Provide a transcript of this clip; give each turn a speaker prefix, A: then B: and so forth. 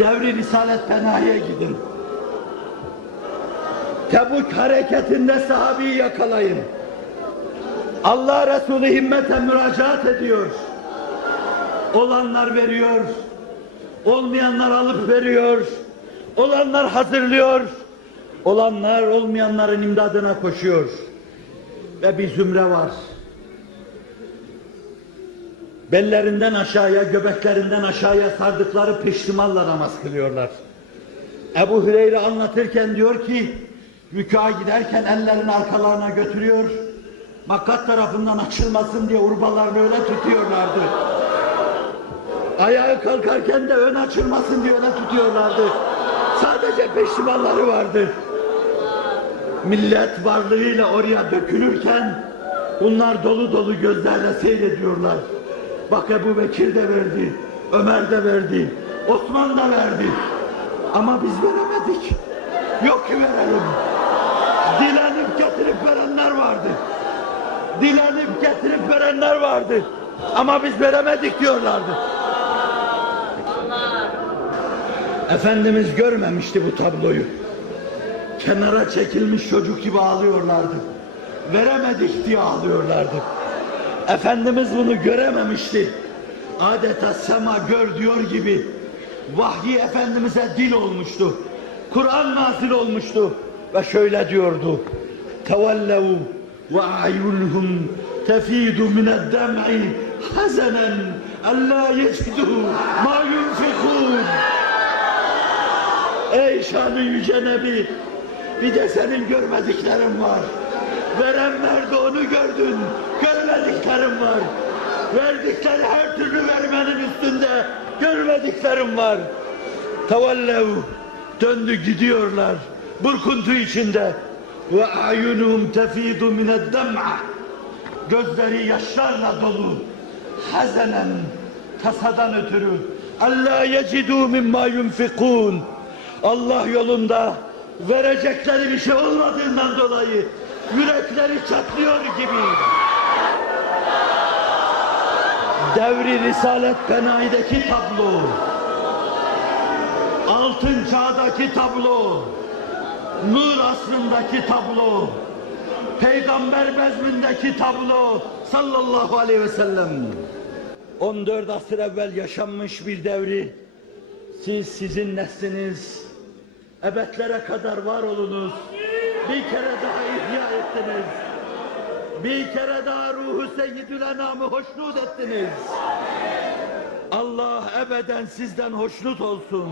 A: devri Risalet Penahi'ye gidin. Tebuk hareketinde sahabeyi yakalayın. Allah Resulü himmete müracaat ediyor. Olanlar veriyor, olmayanlar alıp veriyor, olanlar hazırlıyor, olanlar olmayanların imdadına koşuyor. Ve bir zümre var. Bellerinden aşağıya, göbeklerinden aşağıya sardıkları peştimalla namaz kılıyorlar. Ebu Hüreyre anlatırken diyor ki, rükûa giderken ellerini arkalarına götürüyor, makat tarafından açılmasın diye urbalarını öyle tutuyorlardı. Ayağı kalkarken de ön açılmasın diye öyle tutuyorlardı. Sadece peştimalları vardı. Millet varlığıyla oraya dökülürken bunlar dolu dolu gözlerle seyrediyorlar. Bak Ebu Bekir de verdi, Ömer de verdi, Osman da verdi. Ama biz veremedik. Yok ki verelim. Dilenip getirip verenler vardı. Dilenip getirip verenler vardı. Ama biz veremedik diyorlardı. Efendimiz görmemişti bu tabloyu. Kenara çekilmiş çocuk gibi ağlıyorlardı. Veremedik diye ağlıyorlardı. Efendimiz bunu görememişti. Adeta sema gör diyor gibi vahyi Efendimiz'e dil olmuştu. Kur'an nazil olmuştu ve şöyle diyordu. Tevellev ve a'yunhum tefidu mined dem'i hazenen alla yecidu ma yunfikun. Ey şanı yüce Nebi, bir de senin görmediklerin var. Verenler de onu gördün, görmediklerim var. Verdikleri her türlü vermenin üstünde görmediklerim var. Tevellev döndü gidiyorlar burkuntu içinde. Ve ayunuhum tefidu mined dem'a. Gözleri yaşlarla dolu. Hazenen tasadan ötürü. Allah yecidu mimma yunfikun. Allah yolunda verecekleri bir şey olmadığından dolayı yürekleri çatlıyor gibi. Devri Risalet Penahi'deki tablo, altın çağdaki tablo, nur asrındaki tablo, peygamber bezmindeki tablo sallallahu aleyhi ve sellem. 14 asır evvel yaşanmış bir devri siz sizin nesliniz ebedlere kadar var olunuz. Bir kere daha ihya ettiniz. Bir kere daha ruhu seyyidül enamı hoşnut ettiniz. Allah ebeden sizden hoşnut olsun.